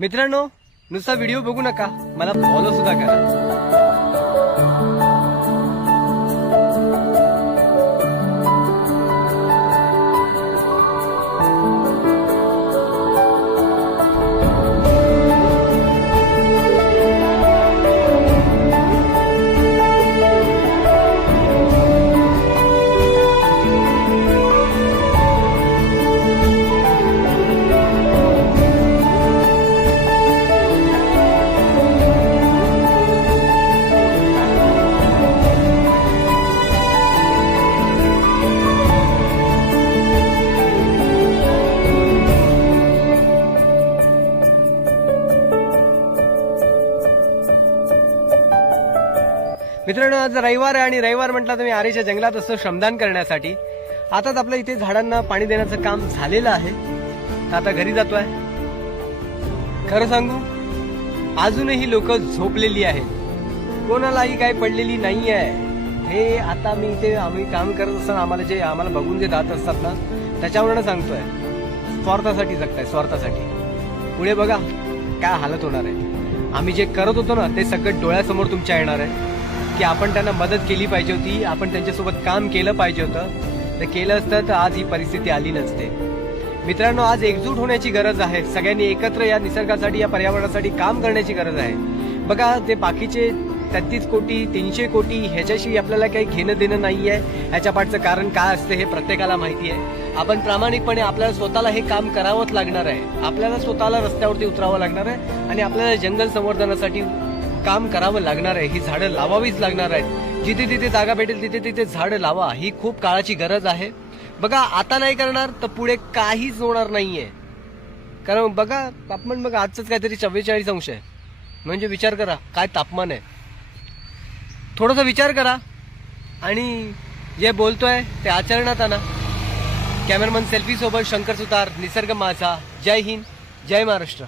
मित्रांनो, नुसता व्हिडिओ बघू नका, मला फॉलो सुद्धा करा। मित्रांनो, आज रविवार आहे आणि रविवार म्हटलं तर मी आरेच्या जंगलात असतो श्रमदान करण्यासाठी। आताच आपलं इथे झाडांना पाणी देण्याचं काम झालेलं आहे, तर आता घरी जातोय। खरं सांगू, अजूनही लोक झोपलेली आहेत, कोणालाही काय पडलेली नाही आहे। हे आता मी इथे आम्ही काम करत असताना आम्हाला बघून जे जात असतात ना, त्याच्यावरून सांगतोय, स्वार्थासाठी जगताय, स्वार्थासाठी। पुढे बघा काय हालत होणार आहे। आम्ही जे करत होतो ना, ते सगळं डोळ्यासमोर तुमच्या येणार आहे की आपण त्यांना मदत केली पाहिजे होती, आपण त्यांच्यासोबत काम केलं पाहिजे होतं। ते केलं असतं तर आज ही परिस्थिती आली नसते। मित्रांनो, आज एकजूट होण्याची गरज आहे। सगळ्यांनी एकत्र या निसर्गासाठी, या पर्यावरणासाठी काम करण्याची गरज आहे। बघा, ते बाकीचे 33 कोटी 300 कोटी ह्याच्याशी आपल्याला काही घेणं देणं नाहीये। ह्याच्या पाठचं कारण काय असतं हे प्रत्येकाला माहिती आहे। आपण प्रामाणिकपणे आपल्याला स्वतःला हे काम करावंच लागणार आहे। आपल्याला स्वतःला रस्त्यावरती उतरावं लागणार आहे आणि आपल्याला जंगल संवर्धनासाठी काम करावं लागणार आहे। ही झाडं लावावीच लागणार आहेत। जिथे तिथे जागा भेटेल तिथे तिथे झाडं लावा, ही खूप काळाची गरज आहे। बघा, आता नाही करणार तर पुढे काहीच होणार नाहीये। कारण बघा, तापमान बघा, आजच काहीतरी 44 अंश आहे। म्हणजे विचार करा काय तापमान आहे। थोडासा विचार करा आणि जे बोलतोय ते आचरणात आणा। कॅमेरामन सेल्फी सोबत शंकर सुतार, निसर्ग माझा। जय हिंद, जय महाराष्ट्र।